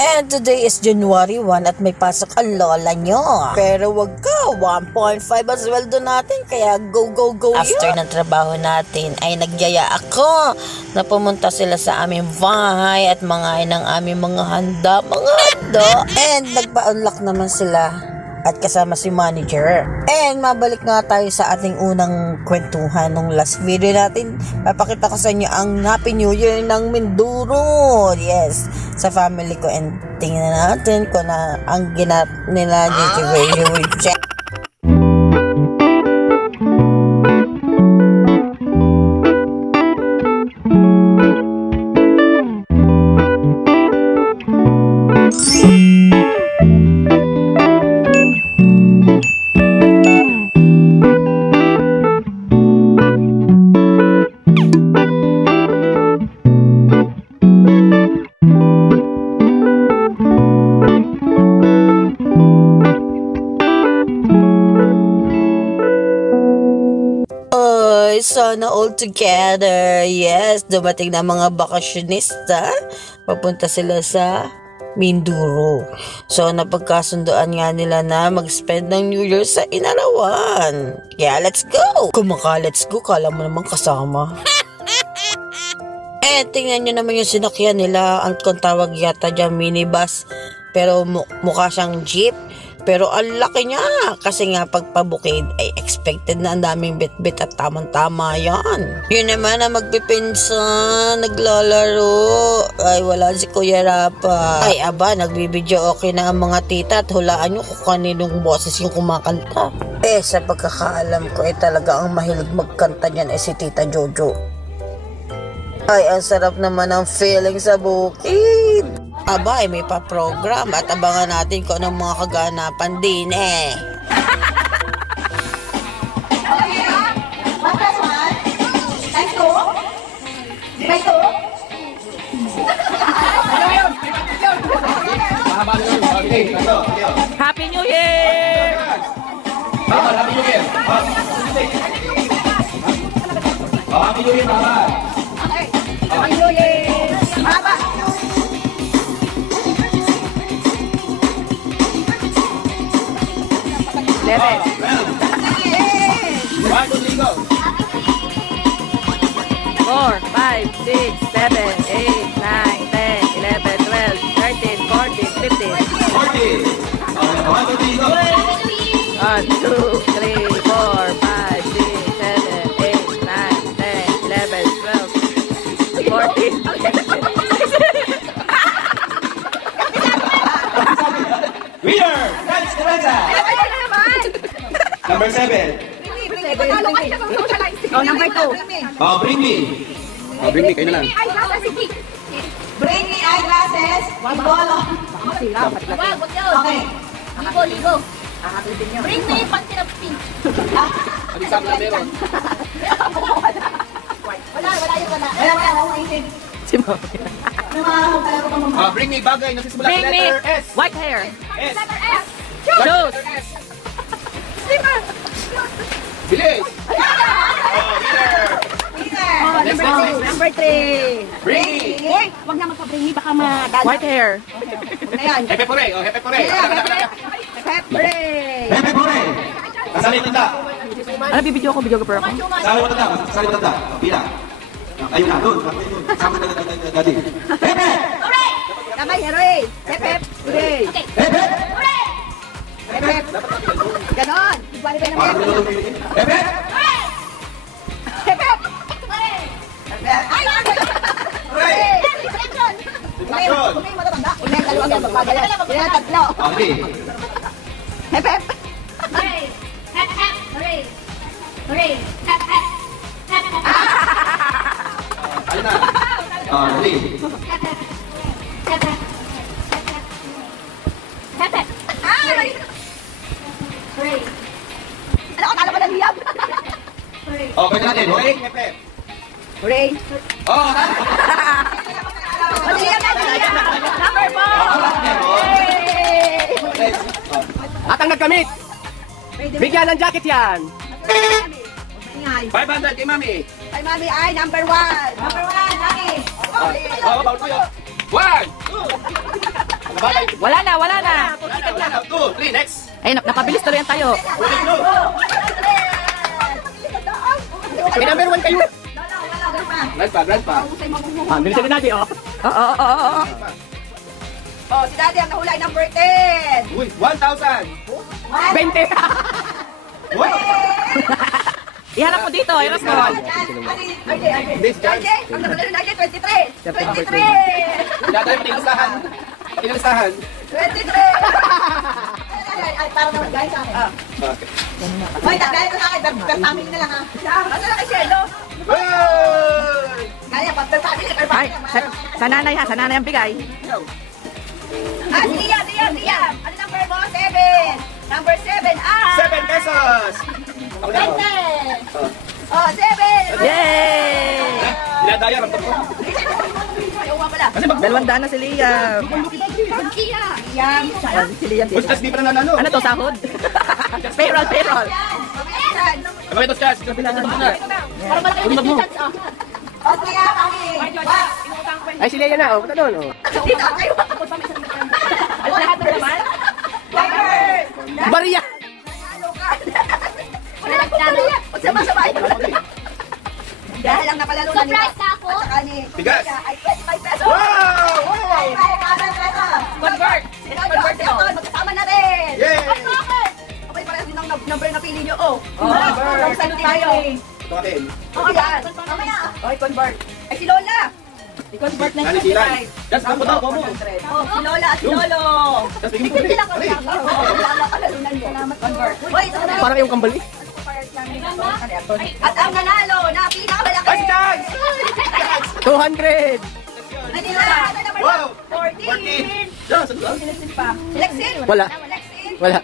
And today is January 1 at may pasok ang lola nyo. Pero wag ka, 1.5 ang sweldo natin, kaya go yun. After ng trabaho natin ay nagyaya ako na pumunta sila sa aming bahay at mga ng aming mga handa. And nagpa-unlock naman sila at kasama si manager. And mabalik nga tayo sa ating unang kwentuhan nung last video natin. Papakita ko sa inyo ang Happy New Year ng Mindoro. Yes, sa family ko. And tingnan natin kung na ang ginap nila dito. Check. Sana all together. Yes, dumating na mga bakasyonista. Papunta sila sa Mindoro. So, napagkasundoan nga nila na mag-spend ng New Year sa Inalawan. Kaya, let's go! Kung let's go, kala mo naman kasama. Tingnan nyo naman yung sinakyan nila. Ang tawag yata dyan, minibus. Pero mukha siyang jeep. Pero ang laki niya kasi nga pagpabukid ay expected na ang daming bit-bit at tamang-tama yan. Yun naman na magpipinsan, naglalaro. Ay wala si Kuya Rapa. Ay aba, nagbibideo okay na ang mga tita at hulaan nyo kung kaninong boses yung kumakanta. Sa pagkakaalam ko talaga ang mahilig magkanta niyan si Tita Jojo. Ay ang sarap naman ang feeling sa bukid. Aba, may pa-program at abangan natin kung anong mga kaganapan din Happy New Year! Happy New Year! Happy New Year, Mama! Happy New Year! Mama! Seven. 1, 2, 3, go! 4, 5, 6, 7, 8, 9, 10, 11, 12, 13, 14, 15. 14! 1, 2, 3, go! 1, 2, 3, 4, 5, 6, 7, 8, 9, 10, 11, 12, 14. Winner! That's Teresa! Number 7. Oh, number 2. Bring me. Bring me, kayo na lang. Bring me eyeglasses. Bolo. Okay. Ligo. Bring me panty na pink. Ano yung sabla meron? Wala. Wala. Isip. Si Mami. Bring me bagay. Nasisimula Bring sa me letter S. white hair. S. Shoes. S. Bilis! Winner! Next. Number 3. Bring me! Uy, wag na magpa-bring me, baka madala. White hair. Hepe pore! Hepe pore! Hepe pore! Kasali tanda! Ano, bibidyo ko pero ako. Kasali mo tanda! Kasali mo tanda! Pila! Ayun na, doon! Sama na dati! Hepe! Kamay, hooray! Hep, hooray! Okay. Hepe! Hep, ganon! Ibali ba naman? Hepe! Hep! Ay! Hooray! Action! Kumay mo ito, kumay ang dalawang yan, magpagala. Yan ang tatlo. Okay! Hep, hep! Hooray! Hep, hep! Hooray! Hooray! Hep, hep! Hep, hep! Ayun na! Dali! Hep, hep! Hep, hep! Hep, hep! Ay! Hooray! Ano ko, tala pa ng hiyab? Hooray! Pwede natin! Hooray! Hepe! Hooray! Madali yan, madali yan! Number 4! At ang nagkamit, bigyan ng jacket yan. 500 kay Mami! Ay, Mami, ay, number 1! Number 1, Mami! Bawal ko yun! 1! Wala na, wala na. 2, 3, next. Ay, napabilis tuloy tayo. May number 1 kayo. Grandpa. Bilisan na natin, oh. Oo. Oh, si Daddy ang nahulay number 10. Uy, 1,000. 20. Uy. Iharap mo dito, iharap mo. RJ, ang nahulay ng RJ, 23. 23. Dati yung tinilistahan. 23. Ay, parang naman guys sa akin. Okay. Hoy, dahil ko sa akin, family na lang ha. Ano na kay Shelo? Uy! Kaya, family, Ay, sa nanay ha, sa nanay ang bigay. Ah, Liam. Ano number mo? 7. Number 7, 7 pesos. Ako na. 20. Oh, 7. Yay! Dinadaya, ramdam ko. Ayaw pala. Kasi mag... 200 na si Liam. Liam. Si Liam dito. Bustas di pa nanalo. Ano to, sahod? Payroll. Ano ba ito, Chas? Bilangan mo na. Para malaki yung distance, oh. O, kaya kami. Ay, si Leia na, oh. Punta doon, oh. Dito kayo. Ano lahat ng naman? Bariya! Wala lang kaya. Sabay. Dahil lang napalalo na nila. Surprise ako. Bigas. Ay, 25 pesos. Wow! Ay, convert. Convert si Otto. Magkasama na rin. Yay! Okay, parang din ang number na pili nyo. Oh, number. Saan tayo? Ito akin. Okay, yan. Mamaya. Okay, convert. Ay, si Lola. I-convert na Nani sila. Chas, ako daw, ako mo. Oh, si Lola at si Lolo. Chas, bigyan mo ko ulit. Ali. Convert. Hoy, ito na. Parang yung kambali. At ang nanalo na pinakamalaki. Ay, si Chas! 200! Ay, nila. Wow! 14. Chas, ano ba? Alexin. Wala. Alexin. Wala.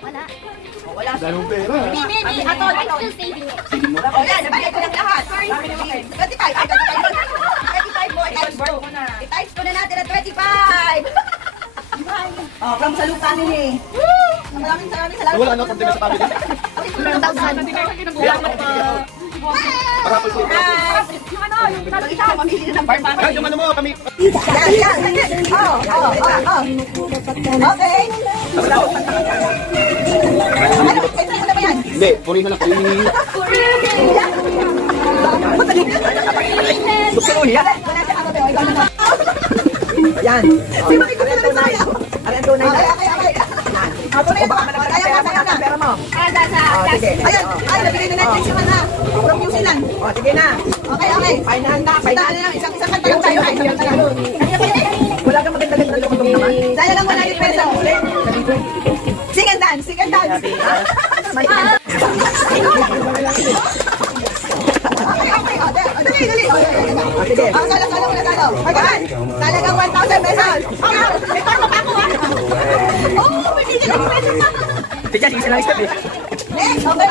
Wala. Ganong pera. Mimi, Atol, I'm still saving it. O yan, nabigay ko ng lahat. 25. Ay, 25 mo. I-times ko na natin at 25. Oh, from sa lupa nun eh. Maraming salamat. Wala na, problema sa family. 1,000. Parapol ko. Yung ano, yung isa, mamili na ng barman. Chas, yung ano mo, kami. Yan. Oh. Okay. Ano, pwede mo na ba yan? Hindi, punin na lang. Gusto mo niya? Yan. Sino may gusto na tayo? Okay. Kaya na. Pera mo. Sige. Ayan, ay, nabigay na natin yung ano, from New Zealand. O, sige na. Okay. Painahan na. Puntahan na lang, isang kanta lang tayo. Wala kang maganda-ganda lumutong naman. Dahil lang 100 pesos. Sing and dance. Sige. Salo. Talagang 1,000 pesos. May parma pa ako ha. Oo, may tigil ako pesos pa. Sige, sige lang step eh. Okay.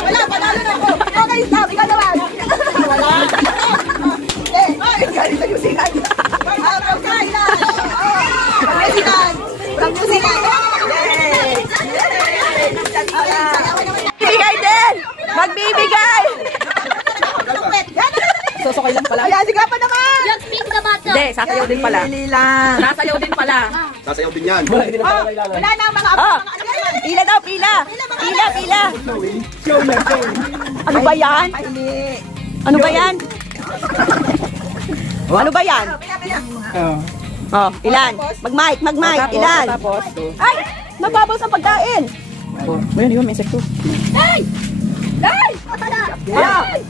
Wala, panalo na ako. Okay, stop. Ikaw naman. Wala. Galing sa New Zealand. From Thailand. From New Zealand. Bigay din! Magbibigay! Susukay lang pala. Ayan, siga pa naman. Just spin the bottle. Hindi, sasayaw din pala. lang. Sasayaw din pala. Sasayaw din yan. Wala na ang mga Pila daw, pila! Pila! Ano ba yan? Ano ba yan? Ano ba yan? Oh, ilan? Mag-mic, ilan? Ay! Mababaw sa pagkain! Ayun, yun, may sekto. Ay!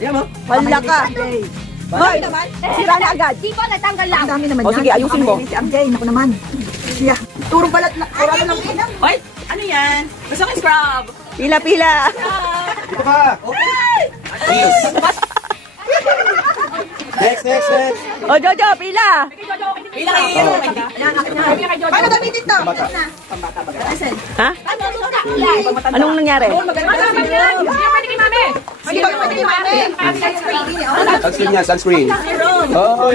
Yan mo. Wala ka. Hoy, sira na agad. Di ba natanggal lang? Ang dami naman O sige, ayusin mo. Si Amjay, naku naman. Siya. Turong balat na. Turong lang. Hoy, ano yan? Gusto ko scrub. Pila. Dito ka. Please. Next. O, Jojo, pila. Pila kayo. Paano gamitin to? Ha? Anong nangyari? Sunscreen. Oh,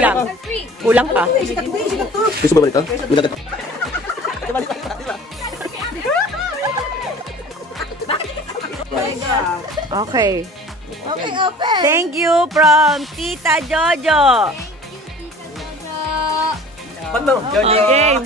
Kulang pa. gusto ba ito? Okay. Okay, open. Thank you from Tita Jojo. Okay.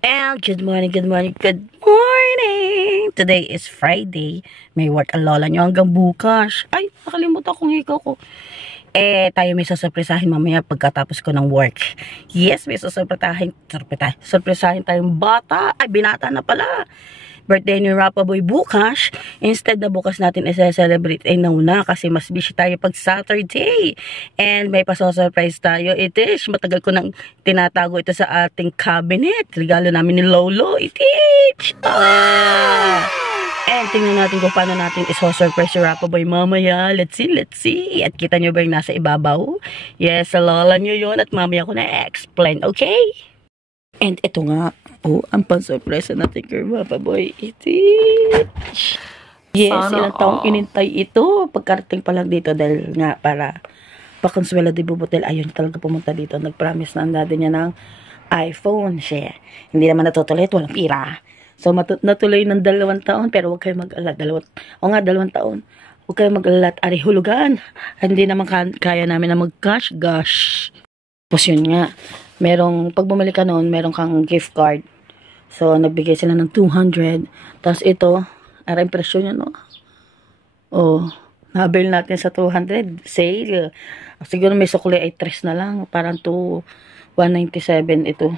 And good morning, good morning, good morning! Today is Friday. May work ang lola nyo hanggang bukas. Ay, nakalimutan kong ikaw ko. Tayo may sasurpresahin mamaya pagkatapos ko ng work. Yes, may sasurpresahin tayong bata. Ay, binata na pala. Birthday ni Rapa Boy bukas. Instead na bukas natin i-celebrate ay nauna kasi mas busy tayo pag Saturday. And may paso-surprise tayo. It is, matagal ko nang tinatago ito sa ating cabinet. Regalo namin ni Lolo. It is. And tingnan natin kung paano natin iso-surprise si Rapa Boy mamaya. Let's see. At kita nyo ba yung nasa ibabaw? Yes, sa lola nyo yun. At mamaya ko na-explain. Okay? And ito nga, ang pang-surprise natin kay Rapa Boy. It is. Yes, ilang taong inintay ito. Pagkarating pa lang dito dahil nga para pakonsuelo di Bubutel, ayun talaga pumunta dito. Nag-promise na ang dati niya ng iPhone. Siya. Hindi naman natutuloy, walang pira. So, natuloy ng 2 taon, pero huwag kayo mag-alala. 2 taon. Huwag kayo mag-alala at hulugan. Hindi naman kaya namin na mag-cash. Tapos yun nga. Pag bumalik ka noon, meron kang gift card. So, nagbigay sila ng 200. Tapos ito, ara impresyon yun, no? Nabil natin sa 200. Sale. Siguro may sukli ay 3 na lang. Parang 197 ito.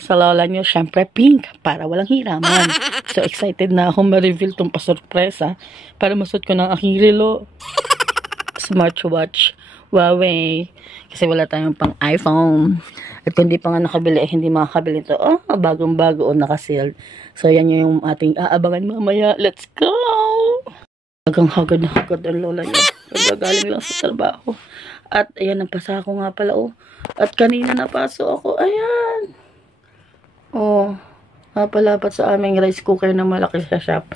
Sa lola nyo, syempre pink. Para walang hiraman. So, excited na ako ma-reveal itong pasurpresa. Para masot ko ng aking relo. Smartwatch. Huawei. Kasi wala tayong pang iPhone. At kung di pa nga nakabili, hindi makakabili ito. Bagong-bago o nakasealed. So, yan yung ating aabangan mamaya. Let's go! Hanggang hagad na hagad ang lola niya. Nagagaling lang sa trabaho. At ayan, napasa ako nga pala. At kanina napaso ako. Ayan. Napalapat sa aming rice cooker na malaki sa shop.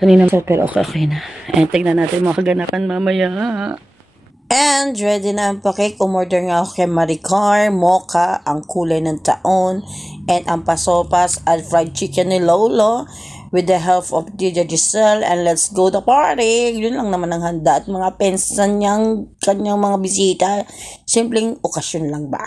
Kanina pero okay na. Tignan natin mga kaganapan mamaya. And ready na ang pakik. Umorder nga ako kay Maricar, mocha, ang kulay ng taon, and ang pasopas at fried chicken ni Lolo with the help of DJ Giselle. And let's go to party. Yun lang naman ang handa at mga pensan niyang kanyang mga bisita. Simpleng okasyon lang ba?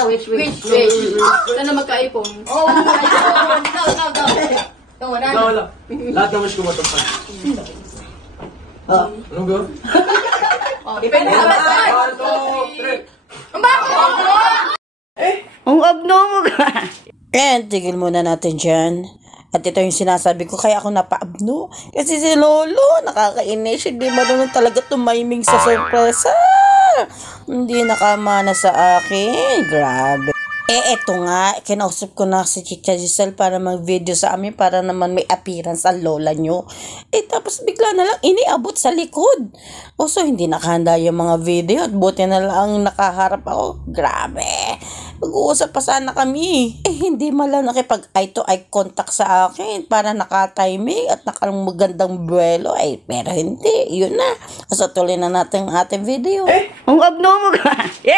Wish. Sana magka-iPhone. Wala. Lahat ng wish ko matupad. Anong gawin? Depende sa basta. 1, 2, 3. Ang abnormal ka. And tigil muna natin dyan. At ito yung sinasabi ko, kaya ako napaabno. Kasi si Lolo, nakakainis. Hindi marunong talaga tumiming sa sorpresa. Hindi nakamana sa akin. Grabe. Eto nga, kinausap ko na si Chicha Giselle para mag-video sa amin para naman may appearance ang lola nyo. Tapos bigla na lang iniabot sa likod. So, hindi nakahanda yung mga video at buti na lang nakaharap ako. Grabe. Mag-uusap pa sana kami. Hindi malang nakipag eye to eye contact sa akin para naka-timing at nakamagandang buwelo. Pero hindi. Yun na. So tuloy na natin ang ating video. Ang abnormal ka. Yay!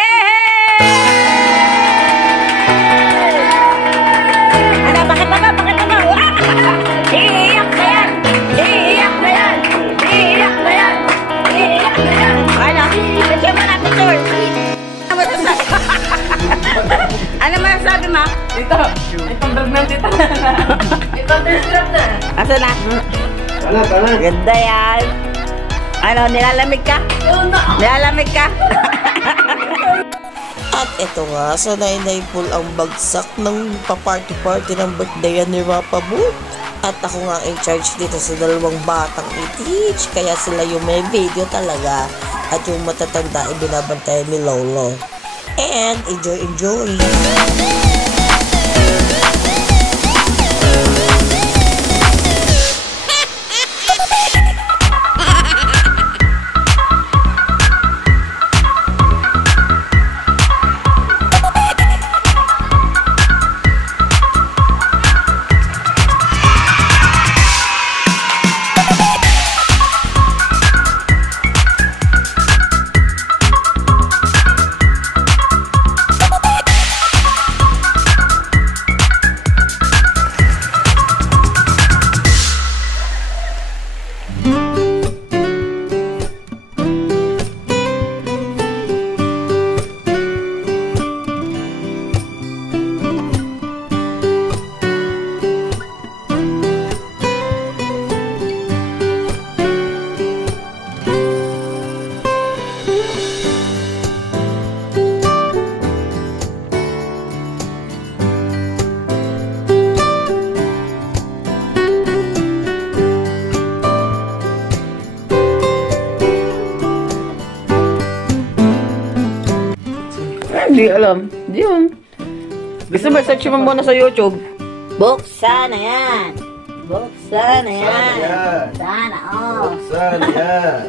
Ano, bakit naman? Iiyak na yan! Iiyak na yan! Iiyak na yan! Iiyak na yan! Ano? Bigyan mo natin, sir. Ano masasabi mo? Dito. Itong dog ng tita. Itong syrup na. Asa na? Tara. Ganda yan. Ano, nilalamig ka? Nilalamig ka? At ito nga, sa Nainay Pool ang bagsak ng pa-party-party ng birthday ni Papa Boot. At ako nga in charge dito sa dalawang batang i-teach. Kaya sila yung may video talaga. At yung matatanda ibinabantayan ni Lolo. And enjoy! Hindi alam. Hindi yun. Gusto ba, search mo muna sa YouTube. Buksan na yan! Buksan na yan! Sana, oh. Sana yan.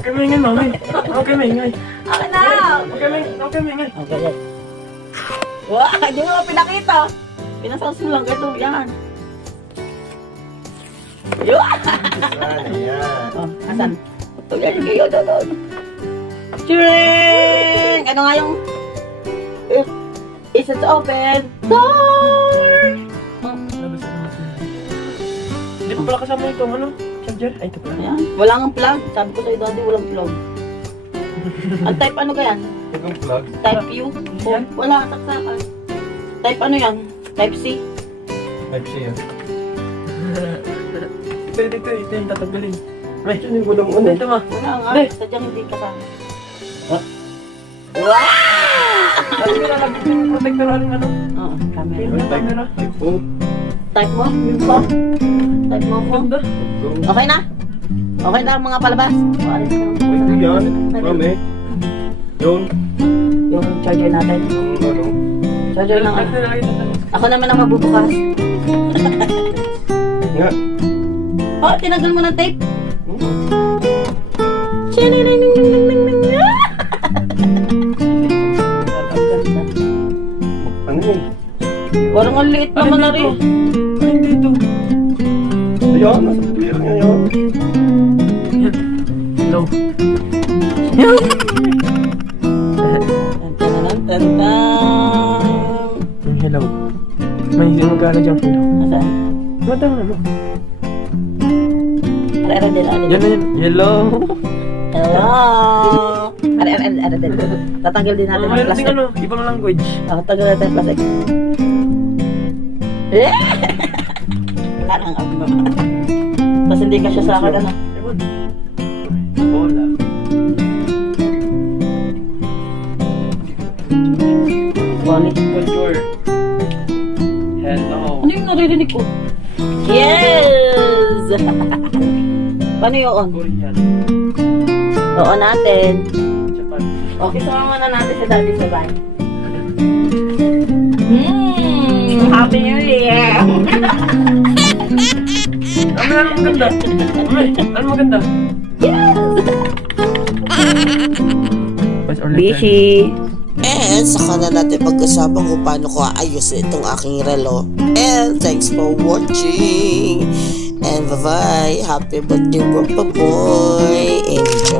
Kamingin, mami. Ang kamingin. Akin na! Ang kamingin. Okay. Wow, hindi mo pinakita. Pinasaus mo lang. Ito, yan. Yun! Sana yan. Oh, asan? Ito, yan. Ito. Ching! Ano nga yung... Is it open? Door! Hindi pa pala kasama itong ano? Charger? Ay, ito pala. Ayan. Wala nga plug. Sabi ko sa'yo, daddy, walang plug. Ang type ano kaya? Itong plug. Type U? Oh, wala kang saksakan. Type ano yan? Type C? Type C yan. Ito yung tatanggalin. May, Ito yung gulong una. ito ma. Wala nga. Hindi. Sadyang hindi kasama. Ano yung lalagay yung protector aling ano? Oo, camera. Yung camera. Type O. Type mo? Yung phone? Type mo phone? Ganda. Okay na? Okay na ang mga palabas? O, alis na lang. Ito yan. Mami. Yun. Yung charger natin. Yung ano. Charger ng ano. Ito na. Ako naman ang mabubukas. Nga. Oh, tinanggal mo ng tape. Ano yun? Parang ang liit naman na rin. Ay, dito. Ayan, nasa clear niya yan. Hello. Hello. May magkala dyan. Hello. Asan? Matang ano? Ara din, ara Yan din. na yan. Hello. Hello! Ara din. Tatanggal din natin ang Mayroon plastic. ding ano, ibang language. Tatanggal natin ang plastic. Parang ang abno. Tapos hindi ka siya sa akin, ano? Ewan. Bola. Wally. Bonjour. Hello. Ano yung naririnig ko? Yes! Paano yung on? Korean. Oo natin. Japan. Okay, sumama na natin sa daddy sa bahay. Happy New Year! Ano maganda? Ano maganda? Yes! Best or Bishi! And saka na natin pag-usapan kung paano ko aayusin itong aking relo. And thanks for watching. And bye-bye. Happy birthday, Papa Boy. Enjoy.